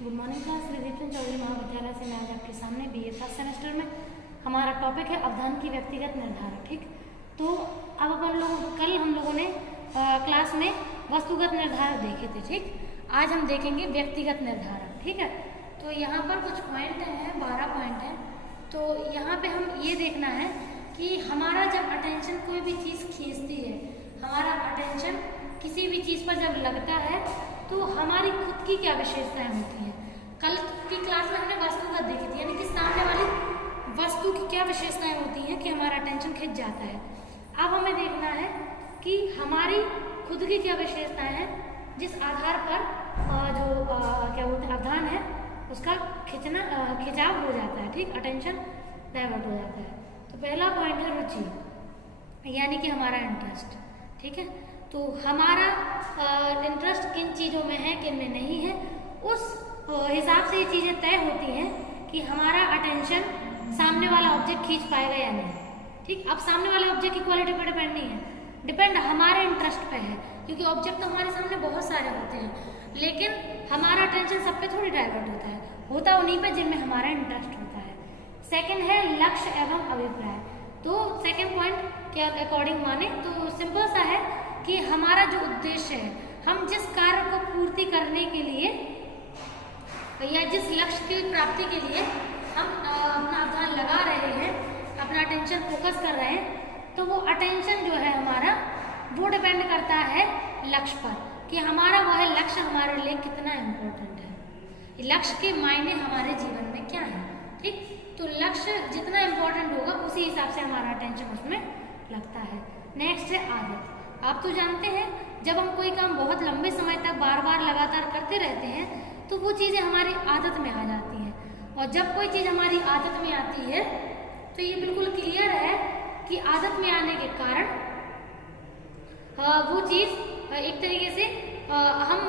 Good morning class. Shri Deepchand Chaudhary महाविद्यालय से मैं आज आपके सामने बीए फर्स्ट सेमेस्टर में हमारा टॉपिक है अवधान की व्यक्तिगत निर्धारक। ठीक, तो अब कल हम लोगों ने क्लास में वस्तुगत निर्धारक देखे थे। ठीक, आज हम देखेंगे व्यक्तिगत निर्धारक। ठीक है, तो यहाँ पर कुछ पॉइंट हैं, 12 पॉइंट हैं। तो यहाँ पे हम ये देखना है कि हमारा जब अटेंशन कोई भी चीज़ खींचती है, हमारा अटेंशन किसी भी चीज़ पर जब लगता है तो हमारी खुद की क्या विशेषताएं होती हैं। कल की क्लास में हमने वस्तुगत देखी थी, यानी कि सामने वाली वस्तु की क्या विशेषताएं होती हैं कि हमारा अटेंशन खिंच जाता है। अब हमें देखना है कि हमारी खुद की क्या विशेषताएं हैं जिस आधार पर क्या बोलते हैं अवधान है उसका खिंचाव हो जाता है। ठीक, अटेंशन डाइवर्ट हो जाता है। तो पहला पॉइंट है रुचि, यानी कि हमारा इंटरेस्ट। ठीक है, तो हमारा इंटरेस्ट किन चीज़ों में है किन में नहीं है, उस हिसाब से ये चीज़ें तय होती हैं कि हमारा अटेंशन सामने वाला ऑब्जेक्ट खींच पाएगा या नहीं। ठीक, अब सामने वाले ऑब्जेक्ट की क्वालिटी पर डिपेंड नहीं है, डिपेंड हमारे इंटरेस्ट पे है, क्योंकि ऑब्जेक्ट तो हमारे सामने बहुत सारे होते हैं, लेकिन हमारा अटेंशन सब पे थोड़ी डाइवर्ट होता उन्हीं पे जिनमें हमारा इंटरेस्ट होता है। सेकेंड है लक्ष्य एवं अभिप्राय। तो सेकेंड पॉइंट के अकॉर्डिंग माने तो सिंपल सा है कि हमारा जो उद्देश्य है, हम जिस कार्य को पूर्ति करने के लिए या जिस लक्ष्य की प्राप्ति के लिए हम अपना अवधान लगा रहे हैं, अपना अटेंशन फोकस कर रहे हैं, तो वो अटेंशन जो है हमारा वो डिपेंड करता है लक्ष्य पर कि हमारा वह लक्ष्य हमारे लिए कितना इम्पोर्टेंट है, लक्ष्य के मायने हमारे जीवन में क्या है। ठीक, तो लक्ष्य जितना इम्पोर्टेंट होगा उसी हिसाब से हमारा अटेंशन उसमें लगता है। नेक्स्ट है आदत। आप तो जानते हैं जब हम कोई काम बहुत लंबे समय तक बार बार लगातार करते रहते हैं तो वो चीज़ें हमारी आदत में आ जाती हैं, और जब कोई चीज़ हमारी आदत में आती है तो ये बिल्कुल क्लियर है कि आदत में आने के कारण वो चीज़ एक तरीके से हम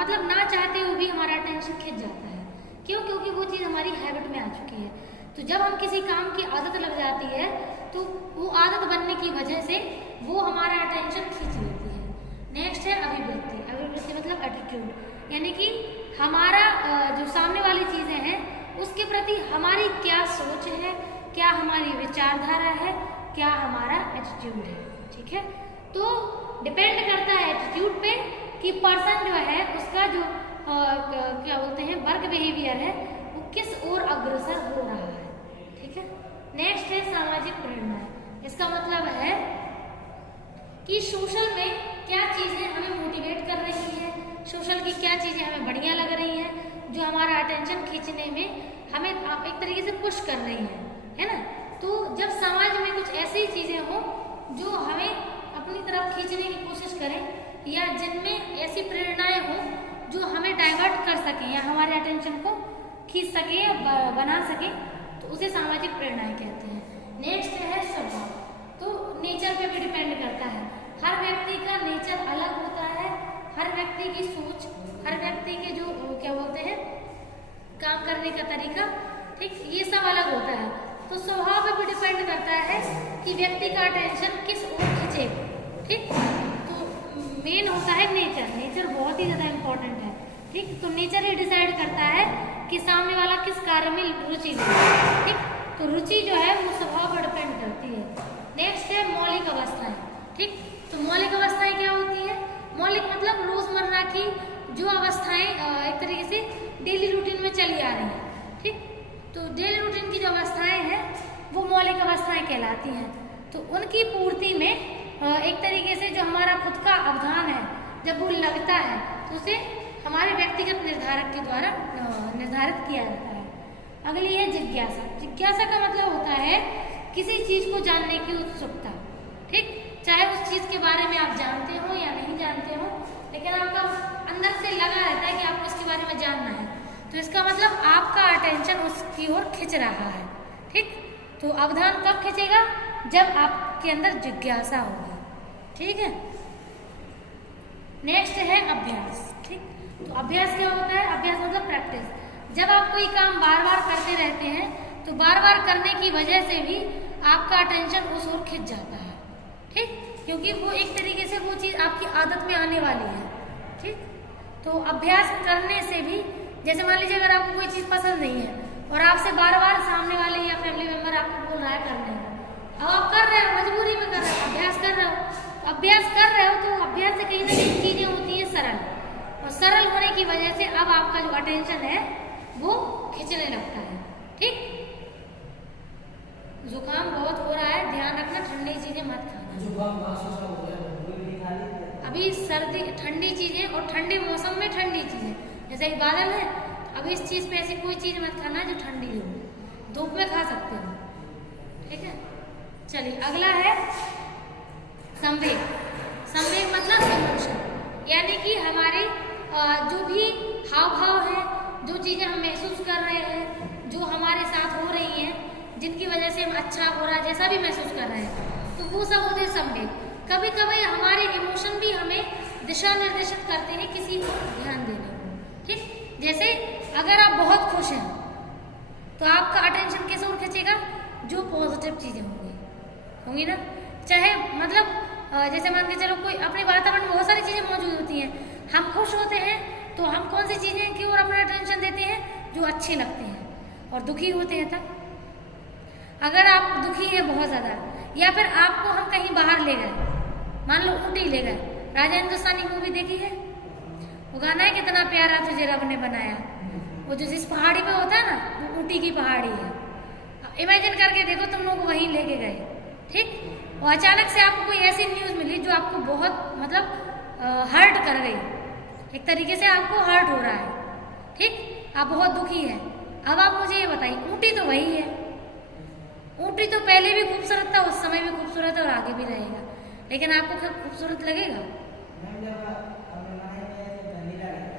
मतलब ना चाहते हुए भी हमारा अटेंशन खिंच जाता है। क्यों? क्योंकि वो चीज़ हमारी हैबिट में आ चुकी है। तो जब हम किसी काम की आदत लग जाती है तो वो आदत बनने की वजह से वो हमारा अटेंशन खींच लेती है। नेक्स्ट है अभिवृत्ति। अभिवृत्ति मतलब एटीट्यूड, यानी कि हमारा जो सामने वाली चीज़ें हैं उसके प्रति हमारी क्या सोच है, क्या हमारी विचारधारा है, क्या हमारा एटीट्यूड है। ठीक है, तो डिपेंड करता है एटीट्यूड पे कि पर्सन जो है उसका जो क्या बोलते हैं वर्क बिहेवियर है वो किस ओर अग्रसर हो रहा है। ठीक है, नेक्स्ट है सामाजिक प्रेरणा। इसका मतलब है कि सोशल में क्या चीज़ें हमें मोटिवेट कर रही है, सोशल की क्या चीज़ें हमें बढ़िया लग रही हैं जो हमारा अटेंशन खींचने में हमें एक तरीके से पुश कर रही हैं, है ना। तो जब समाज में कुछ ऐसी चीज़ें हों जो हमें अपनी तरफ खींचने की कोशिश करें या जिनमें ऐसी प्रेरणाएं हों जो हमें डाइवर्ट कर सकें या हमारे अटेंशन को खींच सके या बना सके, तो उसे सामाजिक प्रेरणाएं कहते हैं। नेक्स्ट है स्वभाव। तो नेचर पे भी डिपेंड करता है, हर व्यक्ति का नेचर अलग होता है, हर व्यक्ति की सोच, हर व्यक्ति के जो क्या बोलते हैं काम करने का तरीका, ठीक, ये सब अलग होता है। तो स्वभाव पे भी डिपेंड करता है कि व्यक्ति का अटेंशन किस ओर खींचेगा। ठीक, तो मेन होता है नेचर। नेचर बहुत ही ज़्यादा इम्पोर्टेंट है। ठीक, तो नेचर ही डिसाइड करता है कि सामने वाला किस कार्य में रुचि ले। ठीक, तो रुचि जो है वो स्वभाव पर डिपेंड करती है। नेक्स्ट है मौलिक अवस्थाएं। ठीक, तो मौलिक अवस्थाएं क्या होती है? मौलिक मतलब रोजमर्रा की जो अवस्थाएं एक तरीके से डेली रूटीन में चली आ रही हैं। ठीक, तो डेली रूटीन की जो अवस्थाएं हैं वो मौलिक अवस्थाएं कहलाती हैं। तो उनकी पूर्ति में एक तरीके से जो हमारा खुद का अवधान है जब वो लगता है तो उसे हमारे व्यक्तिगत निर्धारक के द्वारा निर्धारित किया जाता है। अगली है जिज्ञासा। जिज्ञासा का मतलब होता है किसी चीज़ को जानने की उत्सुकता। ठीक, चाहे उस चीज़ के बारे में आप जानते हो या नहीं जानते हो, लेकिन आपका अंदर से लगा रहता है कि आपको इसके बारे में जानना है, तो इसका मतलब आपका अटेंशन उसकी ओर खिंच रहा है। ठीक, तो अवधान कब खिंचेगा? जब आपके अंदर जिज्ञासा होगी। ठीक है, नेक्स्ट है अभ्यास। ठीक, तो अभ्यास क्या होता है? अभ्यास मतलब प्रैक्टिस। जब आप कोई काम बार बार करते रहते हैं तो बार बार करने की वजह से भी आपका अटेंशन उस ओर खिंच जाता है। ठीक, क्योंकि वो एक तरीके से वो चीज़ आपकी आदत में आने वाली है। ठीक, तो अभ्यास करने से भी जैसे मान लीजिए अगर आपको कोई चीज़ पसंद नहीं है और आपसे बार बार सामने वाले या फैमिली मेम्बर आपको बोल रहा है करने को, अब आप कर रहे हो, मजबूरी में कर रहे हो, अभ्यास कर रहे हो, अभ्यास कर रहे हो तो अभ्यास से कहीं ना कहीं चीज़ें होती हैं सरल, और सरल होने की वजह से अब आपका जो अटेंशन है वो खिंचने लगता है। ठीक, जुकाम बहुत हो रहा है, ध्यान रखना, ठंडी चीजें मत खाना। अभी सर्दी ठंडी चीजें और ठंडे मौसम में ठंडी चीजें, जैसे बादल है, अब इस चीज पे ऐसी कोई चीज मत खाना जो ठंडी हो, धूप में खा सकते हो। ठीक है, चलिए अगला है संवेग। संवेग मतलब इमोशन, यानी कि हमारे जो भी हाव भाव है, जो चीजें हम महसूस कर रहे हैं, जो हमारे साथ हो रही हैं, जिनकी वजह से हम अच्छा बुरा जैसा भी महसूस कर रहे हैं, तो वो सब होते हैं संवेग। कभी कभी हमारे इमोशन भी हमें दिशा निर्देशित करते हैं किसी को ध्यान देने को। ठीक, जैसे अगर आप बहुत खुश हैं तो आपका अटेंशन किस ओर खींचेगा? जो पॉजिटिव चीजें होंगी ना, चाहे मतलब जैसे मान के चलो कोई अपने वातावरण में बहुत सारी चीजें मौजूद होती हैं, हम खुश होते हैं तो हम कौन सी चीजें की ओर अपना अटेंशन देते हैं? जो अच्छे लगते हैं। और दुखी होते हैं तब, अगर आप दुखी है बहुत ज्यादा, या फिर आपको हम कहीं बाहर ले गए, मान लो ऊटी ले गए, राजा हिंदुस्तानी मूवी देखी है, वो गाना है कितना प्यारा तुझे रब ने बनाया, वो जो जिस पहाड़ी पे होता है ना, वो ऊटी की पहाड़ी है। इमेजिन करके देखो तुम लोग वहीं लेके गए, ठीक, और अचानक से आपको कोई ऐसी न्यूज मिली जो आपको बहुत मतलब हर्ट कर गई, एक तरीके से आपको हर्ट हो रहा है, ठीक, आप बहुत दुखी है। अब आप मुझे ये बताइए, ऊटी तो वही है, ऊटी तो पहले भी खूबसूरत था, उस समय भी खूबसूरत है और आगे भी रहेगा, लेकिन आपको क्या खूबसूरत लगेगा?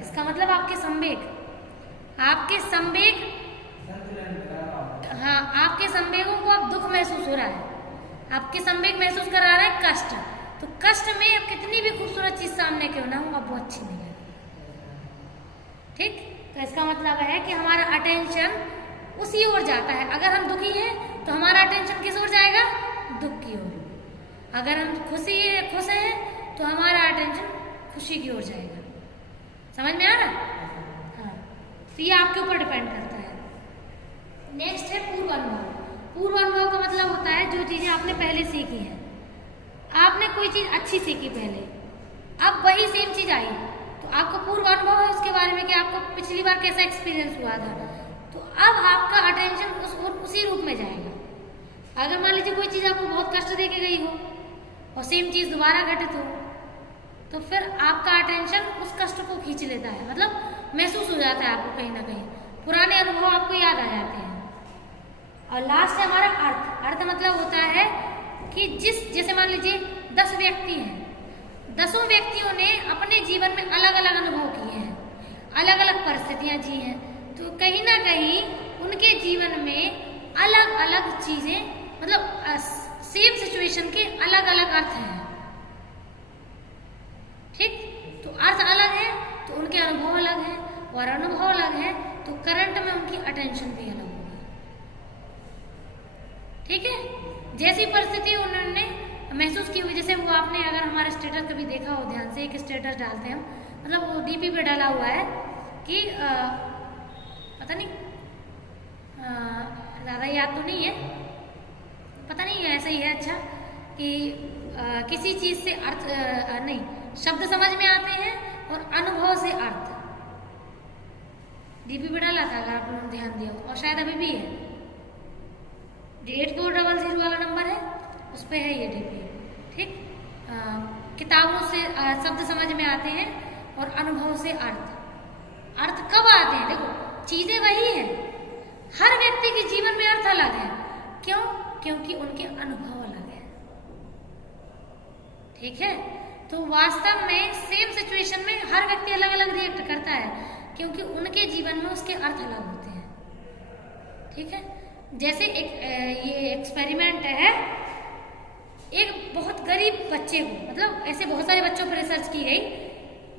इसका मतलब आपके संवेग, हाँ, आपके संवेगों को अब दुख महसूस हो रहा है, आपके संवेग महसूस करा रहा है कष्ट, तो कष्ट में अब कितनी भी खूबसूरत चीज सामने क्यों ना हो, अब वो अच्छी नहीं है। ठीक, तो इसका मतलब है कि हमारा अटेंशन उसी ओर जाता है। अगर हम दुखी हैं तो हमारा अटेंशन किस ओर जाएगा? दुख की ओर। अगर हम खुश हैं तो हमारा अटेंशन खुशी की ओर जाएगा। समझ में आ रहा? हाँ, तो ये आपके ऊपर डिपेंड करता है। नेक्स्ट है पूर्व अनुभव। पूर्व अनुभव का मतलब होता है जो चीजें आपने पहले सीखी है, आपने कोई चीज अच्छी सीखी पहले, अब वही सेम चीज आई, तो आपको पूर्व अनुभव है उसके बारे में कि आपको पिछली बार कैसा एक्सपीरियंस हुआ था, तो अब आपका अटेंशन उसी रूप में जाएगा। अगर मान लीजिए कोई चीज आपको बहुत कष्ट दे के गई हो और सेम चीज दोबारा घटित हो, तो फिर आपका अटेंशन उस कष्ट को खींच लेता है, मतलब महसूस हो जाता है आपको कहीं ना कहीं, पुराने अनुभव आपको याद आ जाते हैं। और लास्ट है हमारा अर्थ। अर्थ मतलब होता है कि जैसे मान लीजिए 10 व्यक्ति हैं, 10 व्यक्तियों ने अपने जीवन में अलग अलग अनुभव किए हैं, अलग अलग परिस्थितियां जी हैं, तो कहीं ना कहीं उनके जीवन में अलग अलग चीजें, मतलब सेम सिचुएशन के अलग अलग अर्थ हैं। ठीक, तो अर्थ अलग है तो उनके अनुभव अलग हैं, और अनुभव अलग है तो करंट में उनकी अटेंशन भी अलग होगी। ठीक है, जैसी परिस्थिति उन्होंने महसूस की हुई, जैसे वो आपने अगर हमारा स्टेटस कभी देखा हो ध्यान से, एक स्टेटस डालते हैं हम, मतलब वो डीपी पे डाला हुआ है कि पता नहीं ज़्यादा याद तो नहीं है, पता नहीं ऐसा ही है, अच्छा कि किसी चीज़ से अर्थ नहीं, शब्द समझ में आते हैं और अनुभव से अर्थ, डीपी पे डाला था अगर आप लोगों ने ध्यान दिया हो, और शायद अभी भी है, 8400 वाला नंबर है, उस पर है ये डीपी। ठीक, किताबों से शब्द समझ में आते हैं और अनुभव से अर्थ। अर्थ कब आते हैं? देखो चीजें वही हैं, हर व्यक्ति के जीवन में अर्थ अलग है। क्यों? क्योंकि उनके अनुभव अलग है। ठीक है, तो वास्तव में सेम सिचुएशन में हर व्यक्ति अलग अलग रिएक्ट करता है, क्योंकि उनके जीवन में उसके अर्थ अलग होते हैं। ठीक है, जैसे ये एक्सपेरिमेंट है, एक बहुत गरीब बच्चे को, मतलब ऐसे बहुत सारे बच्चों पर रिसर्च की गई,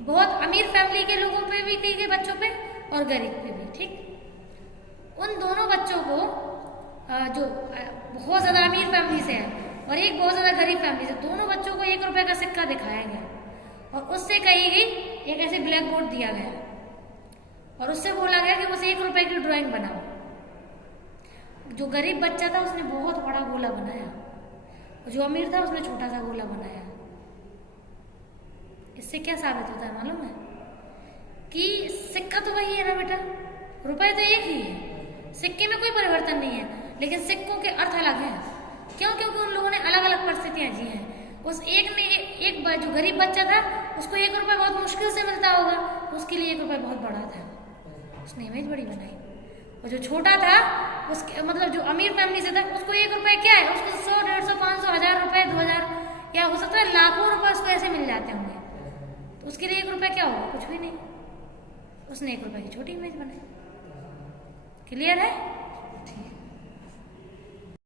बहुत अमीर फैमिली के लोगों पे भी की गई, बच्चों पे और गरीब पे भी। ठीक, उन दोनों बच्चों को जो बहुत ज्यादा अमीर फैमिली से है और एक बहुत ज्यादा गरीब फैमिली से, दोनों बच्चों को 1 रुपए का सिक्का दिखाया गया और उससे कही गई, एक ऐसे ब्लैक बोर्ड दिया गया और उससे बोला गया कि उस 1 रुपए की ड्राइंग बनाओ। जो गरीब बच्चा था उसने बहुत बड़ा गोला बनाया, और जो अमीर था उसने छोटा सा गोला बनाया। इससे क्या साबित होता है मालूम है? कि सिक्का तो वही है ना बेटा, रुपए तो एक ही है, सिक्के में कोई परिवर्तन नहीं है, लेकिन सिक्कों के अर्थ अलग हैं। क्यों? क्योंकि उन लोगों ने अलग अलग परिस्थितियां जी हैं। उस एक ने जो गरीब बच्चा था उसको 1 रुपए बहुत मुश्किल से मिलता होगा, उसके लिए 1 रुपए बहुत बड़ा था, उसने इमेज बड़ी बनाई। और जो छोटा था, उसके मतलब जो अमीर फैमिली से था, उसको 1 रुपए क्या है, उसको 100, 150, 500, 1000 रुपए, 2000 या हो सकता है लाखों रुपए उसको ऐसे मिल जाते होंगे, तो उसके लिए 1 रुपए क्या होगा? कुछ भी नहीं। उसने 1 रुपए की छोटी इमेज बनाई। क्लियर है?